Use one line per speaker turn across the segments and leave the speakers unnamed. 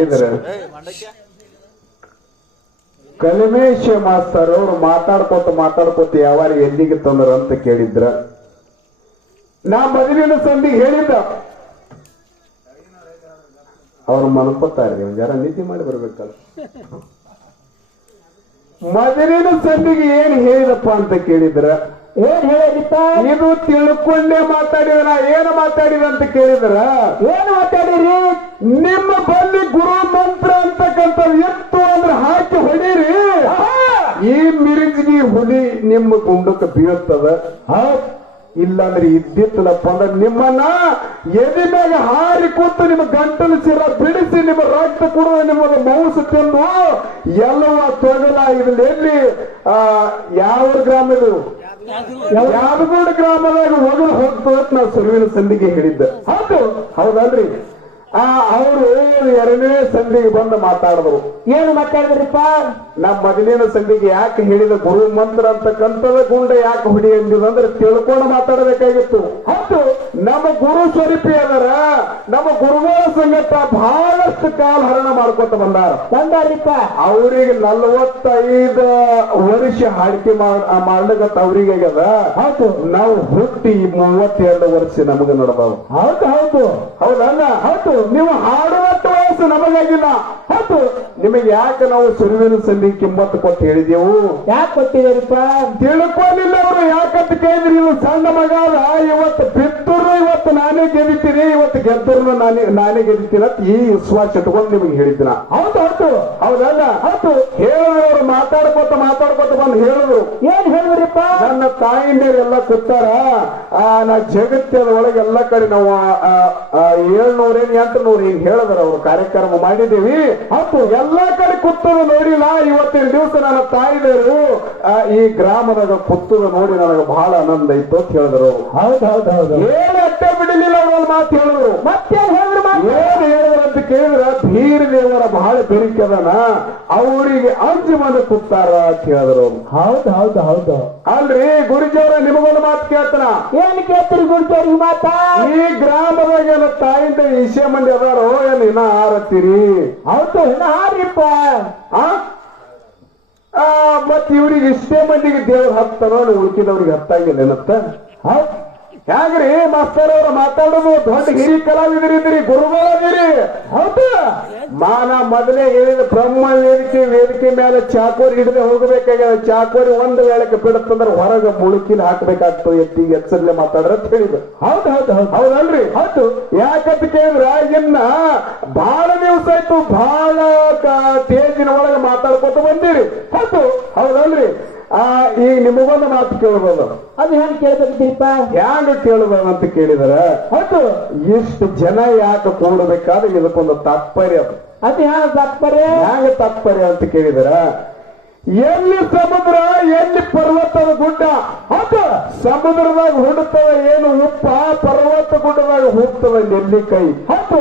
ಕೇಳಿದರೆ ಕಲಿಮೇಶ ಮಾಸ್ತರ್ ಅವ್ರು ಮಾತಾಡ್ಕೋತ ಮಾತಾಡ್ಕೋತ ಯಾವಾಗ ಎಲ್ಲಿಗೆ ತಂದ್ರ ಅಂತ ಕೇಳಿದ್ರ. ನಾ ಮದುವೆನ ಸಂಧಿ ಹೇಳಿದ್ದ. ಅವ್ರು ಮನ್ಕೋತಾರೆ ಯಾರ ನಿಧಿ ಮಾಡಿ ಬರ್ಬೇಕಲ್ಲ. ಮೊದಲಿನ ಸಂದಿಗೆ ಏನ್ ಹೇಳಿದಪ್ಪ ಅಂತ ಕೇಳಿದ್ರ.
ಏನ್ ಹೇಳಿದಿಪ್ಪ
ಇದು ತಿಳ್ಕೊಂಡೇ ಮಾತಾಡಿದ ನಾ ಏನು ಮಾತಾಡಿದ ಅಂತ ಕೇಳಿದ್ರ.
ಏನು ಮಾತಾಡಿರಿ
ನಿಮ್ಮ ಬಲ್ಲಿ ಗುರು ಮಂತ್ರ ಅಂತಕ್ಕಂಥ ಎತ್ತು ಅಂದ್ರೆ ಹಾಕಿ ಹೊಡೀರಿ. ಈ ಮಿರಿಜಿಗಿ ಹುಲಿ ನಿಮ್ಮ ಗುಂಡಕ್ಕೆ ಬೀಳ್ತದ.
ಹೌದ್.
ಇಲ್ಲಾಂದ್ರೆ ಇದ್ದಿತ್ತಲಪ್ಪ ಅಂದ್ರೆ ನಿಮ್ಮನ್ನ ಎದೆ ಮ್ಯಾಗ ಹಾರಿ ಕೂತು ನಿಮ್ಮ ಗಂಟಲು ಚಿರ ಬಿಡಿಸಿ ನಿಮ್ಮ ರಕ್ತ ಕೂಡ ನಿಮ್ಮನ್ನು ಮೌಸು ತಿಂದು ಎಲ್ಲವ ತೊಗಲ ಇದ್ರಲ್ಲಿ ಎಲ್ಲಿ? ಆ, ಯಾವ ಗ್ರಾಮ ಇದು ಗ್ರಾಮದಾಗ ಒಗಲು ಹೋಗ್ತದ ನಾವು ಸುರುವಿನ ಸಂದಿಗೆ ಹೇಳಿದ್ದೆ. ಹೌದು. ಹೌದಲ್ರಿ? ಆ ಅವರು ಎರಡನೇ ಸಂಧಿಗೆ ಬಂದು ಮಾತಾಡಿದ್ರು.
ಏನು ಮಾತಾಡಿದ್ರಿಪ್ಪ?
ನಮ್ಮ ಮೊದಲಿನ ಸಂಧಿಗೆ ಯಾಕೆ ಹೇಳಿದ ಗುರು ಮಂತ್ರ ಅಂತಕ್ಕಂಥದ ಗುಂಡ ಯಾಕೆ ಹೊಡಿ ಅಂದ್ರೆ ತಿಳ್ಕೊಂಡು ಮಾತಾಡಬೇಕಾಗಿತ್ತು. ಹೌದು. ನಮ್ಮ ಗುರು ಸ್ವರೂಪಿ ಅದರ. ನಮ್ಮ ಗುರುಗಳ ಸಂಗತ ಬಹಳಷ್ಟು ಕಾಲ ಹರಣ ಮಾಡ್ಕೊತ ಬಂದಾರ.
ಬಂದಾರಿಪ್ಪ.
ಅವರಿಗೆ ನಲವತ್ತೈದು ವರ್ಷ ಹಾಡಿಕೆ ಮಾಡ್ಲಿಕತ್ತ ಅವ್ರಿಗೆ ಆಗ್ಯದ.
ಹೌದು.
ನಾವು ಹುಟ್ಟಿ ಮೂವತ್ತೆರಡು ವರ್ಷ ನಮಗ ನಡೆದವು.
ಹೌದು ಹೌದು.
ಹೌದಲ್ಲ? ಹೌದು. ನೀವು ಹಾಡುವಷ್ಟು ವಯಸ್ಸು ನಮಗಾಗಿಲ್ಲ. ಹೌದು. ನಿಮಗೆ ಯಾಕೆ ನಾವು ಸುರುವಿನ ಸಂಧಿ ಕಿಮ್ಮತ್ತು ಕೊಟ್ಟು ಹೇಳಿದೆವು?
ಯಾಕೆ ಕೊಟ್ಟಿದ್ದೀರಿಪ್ಪ?
ತಿಳ್ಕೊಂಡಿಲ್ಲ ಅವರು ಯಾಕಂತ ಕೇಳಿದ್ರಿ? ನೀವು ಸಣ್ಣ ಮಗ ಇವತ್ತು ಗೆದ್ದಿದ್ದೀನಿ ಇವತ್ತು ಗೆದ್ದರು ನಾನೇ ನಾನೇ ಗೆದ್ದಿದ್ದೀನಿ ಅಂತ ಈ ವಿಶ್ವಾಸ ಇಟ್ಕೊಂಡು ನಿಮಗೆ ಹೇಳಿದ್ನ
ಹೌದು ಹೌದು.
ಹೌದಲ್ಲ? ಹೌದು. ಹೇಳಿದ್ರು ಮಾತಾಡ್ಕೊತ ಮಾತಾಡ್ಕೊತ ಬಂದು ಹೇಳಿದ್ರು ನನ್ನ ತಾಯಿಂದೇರೆಲ್ಲ ಕೂತಾರ ಆ ನಾ ಜಗತ್ತದ ಒಳಗೆ ಎಲ್ಲ ಕಡೆ ನಾವು ಏಳ್ನೂರೇನ್ ಎಂಟುನೂರು ಹಿಂಗ್ ಹೇಳಿದ್ರ ಅವ್ರು ಕಾರ್ಯಕ್ರಮ ಮಾಡಿದೀವಿ ಹತ್ತು ಎಲ್ಲಾ ಕಡೆ ಕುತ್ತದ ನೋಡಿಲ್ಲ ಇವತ್ತಿನ ದಿವಸ ನನ್ನ ತಾಯಿದೇರು ಆ, ಈ ಗ್ರಾಮದಾಗ ಕುತ್ತದ ನೋಡಿ ನನಗೆ ಬಹಳ ಆನಂದ ಇತ್ತು ಅಂತ ಹೇಳಿದ್ರು.
ಹೌದು ಹೌದು ಹೌದು
ಏನು ಅಟ್ಟೆ ಬಿಡಲಿಲ್ಲ ಅವ್ರು ಮಾತು ಹೇಳಿದ್ರು.
ಮತ್ತೆ ಹೇಳಿದ್ರು
ಕೇಳಿದ್ರ ಧೀರ ದೇವರ ಬಹಳ ಬೆರಿಕೆದನ ಅವರಿಗೆ ಅಂಜಿ ಮಂದಿ ಕೂತಾರ ಅಂತ ಹೇಳಿದ್ರು.
ಹೌದು ಹೌದು ಹೌದು.
ಅಲ್ರಿ ಗುರುಜಿಯವರ ನಿಮಗೊಂದು ಮಾತು ಕೇಳ್ತಾನ?
ಏನ್ ಕೇಳ್ತೀರಿ ಗುಡ್ತೇರಿ ಮಾತಾ?
ಈ ಗ್ರಾಮದಾಗ ಏನ ತಾಯಿಂದ ಇಸೆ ಮಂದಿ ಅದಾರೋ ಏನ್ ಇನ್ನ ಹಾರತ್ತೀರಿ?
ಹೌದು ಇನ್ನ ಹಾರಿಪ್ಪ.
ಆ? ಆ, ಮತ್ ಇವ್ರಿಗೆ ಇಷ್ಟೇ ಮಂದಿಗೆ ದೇವ್ರ ಹತ್ತಾನೋ ಉಳ್ಕಿದವ್ರಿಗೆ ಹತ್ತಾಗಿಲ್ಲ ಏನತ್ತ
ಹೌದು.
ಹ್ಯಾಂಗ್ರಿ? ಮಾಸ್ತರ್ ಅವ್ರ ಮಾತಾಡೋದು ದೊಡ್ಡ ಹಿರಿ ಕಲಾವಿದರಿದ್ದೀರಿ ಗುರುಗಳದಿರಿ.
ಹೌದು.
ಮಾನ ಮೊದಲೇ ಹೇಳಿದ ಬ್ರಹ್ಮ ವೇದಿಕೆ ವೇದಿಕೆ ಮೇಲೆ ಚಾಕೋರಿ ಹಿಡಿದ್ರೆ ಹೋಗಬೇಕಾಗ್ಯದ. ಚಾಕೋರಿ ಒಂದ್ ವೇಳಕ್ಕೆ ಬಿಡುತ್ತಂದ್ರೆ ಹೊರಗೆ ಮುಳುಕಿನ ಹಾಕ್ಬೇಕಾಗ್ತದೆ ಎತ್ತಿ ಎಚ್ಚರಲೆ ಮಾತಾಡ್ರ ಅಂತ ಹೇಳಿದ್ರು.
ಹೌದು ಹೌದು ಹೌದು.
ಹೌದಲ್ರಿ? ಹೌದು. ಯಾಕಂತ ಕೇಳಿದ್ರ ಇನ್ನ ಬಹಳ ದಿವಸ ಆಯ್ತು ಬಹಳ ತೇಜಿನ ಒಳಗೆ ಮಾತಾಡ್ಕೊತ ಬಂದಿರಿ. ಹೌದು. ಹೌದಲ್ರಿ? ಆ ಈ ನಿಮಗೊಂದು ಮಾತು ಕೇಳ್ಬೋದು.
ಅದು ಹೆಂಗ್ ಕೇಳ್ಬೇಕಿಪ್ಪ
ಹ್ಯಾಂಗ ಕೇಳ್ಬೋದು ಅಂತ ಕೇಳಿದ್ರ
ಹೌದು.
ಇಷ್ಟು ಜನ ಯಾಕೆ ಕೂಡಬೇಕಾದ್ರೆ ಇದಕ್ಕೊಂದು ತಾತ್ಪರ್ಯ ಅದು.
ಅದು ಹ್ಯಾಂಗ ತಾತ್ಪರ್ಯ?
ಹ್ಯಾಂಗ ತಾತ್ಪರ್ಯ ಅಂತ ಕೇಳಿದ್ರ ಎಲ್ಲಿ ಸಮುದ್ರ ಎಲ್ಲಿ ಪರ್ವತದ ಗುಡ್ಡ? ಹೌದು. ಸಮುದ್ರದಾಗ ಹುಡುತ್ತದ ಏನು ಉಪ್ಪ ಪರ್ವತ ಗುಡ್ಡದಾಗ ಹೋಗ್ತದ ನೆಲ್ಲಿಕಾಯಿ? ಹೌದು.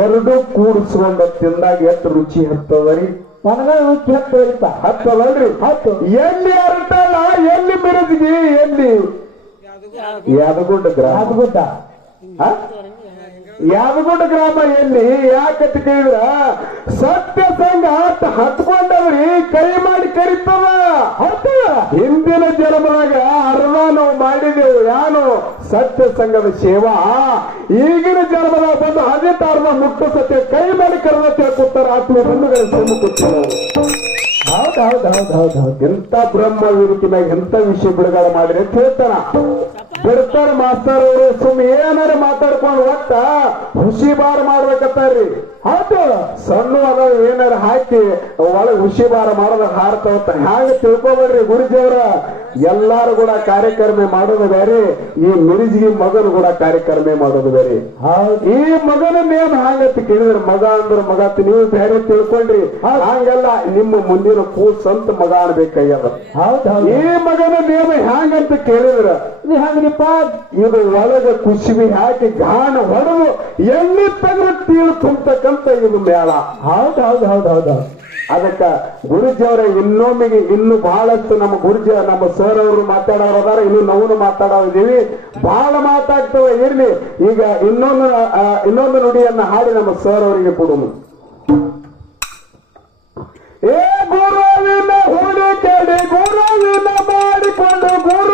ಎರಡು ಕೂಡಿಸ್ಕೊಂಡ ತಿಂದಾಗ ಎಷ್ಟು ರುಚಿ ಹತ್ತದರಿ
ನನಗ ರುಚಿ ಹತ್ತೋರಿಪ್ಪ
ಹತ್ತದಲ್ರಿ
ಹೌದು
ಎಲ್ಲಿ ಅರಟಲ್ಲ ಎಲ್ಲಿ ಬಿರುದ್ಗಿ ಎಲ್ಲಿ? ಯಾದಗುಡ್ಡ ಗ್ರಾಮ.
ಅದು ಗುಡ್ಡ
ಆ? ಯಾದಗುಡ್ಡ ಗ್ರಾಮ ಎಲ್ಲಿ? ಯಾಕಂತ ಕೇಳಿದ್ರ? ಸತ್ಯ ಸಂಘ ಹತ್ತ ಹತ್ಕೊಂಡವ್ರಿ ಕೈ ಮಾಡಿ ಕರಿತದ ಹೌದು. ಹಿಂದಿನ ಜನ್ಮದಾಗ ಅರ್ಧ ನಾವು ಮಾಡಿದೆವು ಯಾನು? ಸತ್ಯ ಸಂಘದ ಸೇವಾ. ಈಗಿನ ಜನ್ಮದಾಗ ಬಂದು ಅದೇ ತಾರ್ದ ಮುಟ್ಟು ಸತ್ಯ ಕೈ ಮಾಡಿ ಕರೆದ ಆತ್ಮ ಬಂಧುಗಳ ಸಿಮ್ಮು ಕೂತಿದ್ದಾರೆ
ಹೌದು ಹೌದು ಹೌದು ಹೌದು ಹೌದು.
ಎಂತ ಬ್ರಹ್ಮ ವಿರುದ್ಧ ಎಂತ ವಿಷಯ ಬಿಡುಗಡೆ ಮಾಡಿದ್ರೆ ಅಂತ ಹೇಳ್ತಾನ. ಬಿಡ್ತಾರ ಮಾಸ್ತರ್ ಅವರು ಸುಮ್ ಏನಾರ ಮಾತಾಡ್ಕೊಂಡು ಒಟ್ಟ ಹುಸಿ ಬಾರ ಮಾಡ್ಬೇಕತ್ತಾರ್ರಿ ಹೌದು, ಸಣ್ಣ ಅದಾವ ಏನಾರ ಹಾಕಿ ಒಳಗೆ ಹುಸಿ ಬಾರ ಮಾಡೋದ ಹಾರ್ತಾವತ್ತ ಹ್ಯಾಂಗ ತಿಳ್ಕೊಬೇಡ್ರಿ ಗುರುಜಿಯವರ. ಎಲ್ಲಾರು ಕೂಡ ಕಾರ್ಯಕ್ರಮ ಮಾಡೋದು ಬೇರೆ ಈ ಮಿರಿಜಿಗೆ ಮಗನು ಕೂಡ ಕಾರ್ಯಕ್ರಮ ಮಾಡೋದು ಬೇರೆ.
ಹೌದು.
ಈ ಮಗನ ಮೇನ್ ಹಾಗಂತ ಕೇಳಿದ್ರೆ ಮಗ ಅಂದ್ರ ಮಗ ನೀವು ಬೇರೆ ತಿಳ್ಕೊಂಡ್ರಿ ಹಂಗಲ್ಲ ನಿಮ್ಮ ಮುಂದಿನ ಕೂಸ್ ಅಂತ ಮಗ ಅನ್ಬೇಕಾಗ್ಯದ. ಈ ಮಗನ ನೇಮ ಹ್ಯಾಂಗಂತ ಕೇಳಿದ್ರ
ನೀ ಹೆಂಗ್ರಿಪ್ಪ
ಇದು ಒಳಗ ಕುಸಿಬಿ ಹಾಕಿ ಗಾಣ ಹೊಡೆದು ಎಣ್ಣೆ ತಗ್ರ ತೀಳು ತುಂಬತಕ್ಕಂತ ಇದು ಮೇಳ.
ಹೌದ್ ಹೌದ್ ಹೌದ್ ಹೌದು.
ಅದಕ್ಕೆ ಗುರುಜಿಯವರೇ ಇನ್ನೊಮ್ಮೆಗೆ ಇನ್ನು ಬಹಳಷ್ಟು ನಮ್ಮ ಗುರುಜಿ, ನಮ್ಮ ಸರ್ ಅವರು ಮಾತಾಡೋರು ಅದಾರ ಇನ್ನು ನಾವು ಮಾತಾಡೋದಿದ್ದೀವಿ. ಬಹಳ ಮಾತಾಡ್ತವೆ ಇರ್ಲಿ. ಈಗ ಇನ್ನೊಂದು ಇನ್ನೊಂದು ನುಡಿಯನ್ನ ಹಾಡಿ ನಮ್ಮ ಸರ್ ಅವರಿಗೆ ಕೊಡೋಣ ಏ ಗುರುವಿನ ಹುಡುಕಡಿ ಗುರುವಿನ ಮಾಡಿಕೊಂಡು, ಗುರು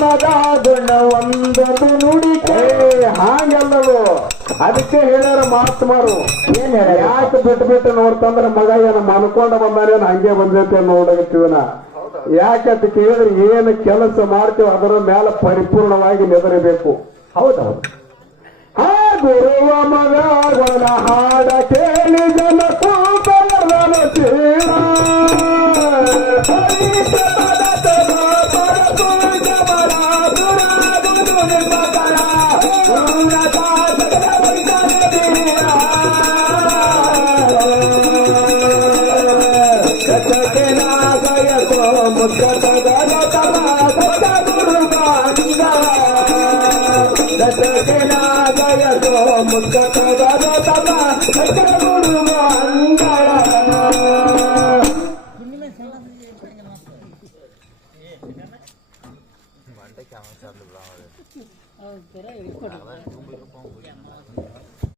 ಮಗ ಗುಣ ಒಂದೊಂದು ನುಡಿಕೆ ಹಾಗೆಲ್ಲವು. ಅದಕ್ಕೆ ಹೇಳ್ಯಾರ ಮಾತು ಮಾರು.
ಏನ್ ಹೇಳ
ಯಾಕೆ ಬಿಟ್ಟು ಬಿಟ್ಟು ನೋಡ್ತಂದ್ರ ಮಗ ಏನ ಮನ್ಕೊಂಡ ಬಂದಾರೇನು ಹಂಗೆ ಬಂದೈತೆ ಯಾಕೆ ಯಾಕಂತ ಕೇಳಿದ್ರೆ ಏನು ಕೆಲಸ ಮಾಡ್ತೀವ ಅದರ ಮೇಲೆ ಪರಿಪೂರ್ಣವಾಗಿ ನೆದರಬೇಕು.
ಹೌದೌದು.
ಆ ಗುರುವ ಮಗ ಹಾಡ ಕೇಳಿ ಜನ
Let's go.